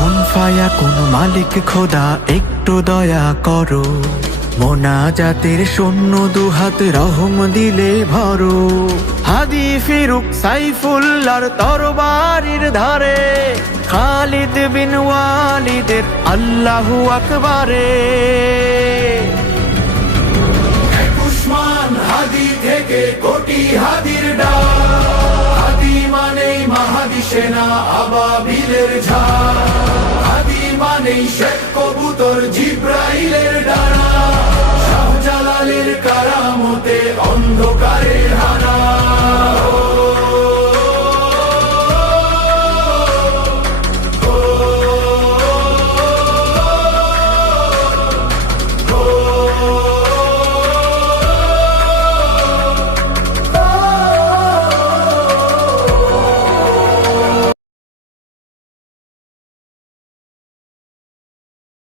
কোন ফায়া কোন মালিক খোদা একটু দয়া করো, মোনাজাতের শূন্য দুহাত রহম দিলে ভরো। হাদি ফিরুক সাইফুল্লাহর তরবারির ধারে, খালিদ বিন ওয়ালিদের আল্লাহু আকবারে। উসমান হাদি থেকে কোটি হাদির ডাক, হাদি মানেই মাহাদি সেনা আবাবিলের ঝাঁক, হাদি মানেই শেখ কবুতর জিব্রাইলের ডাক।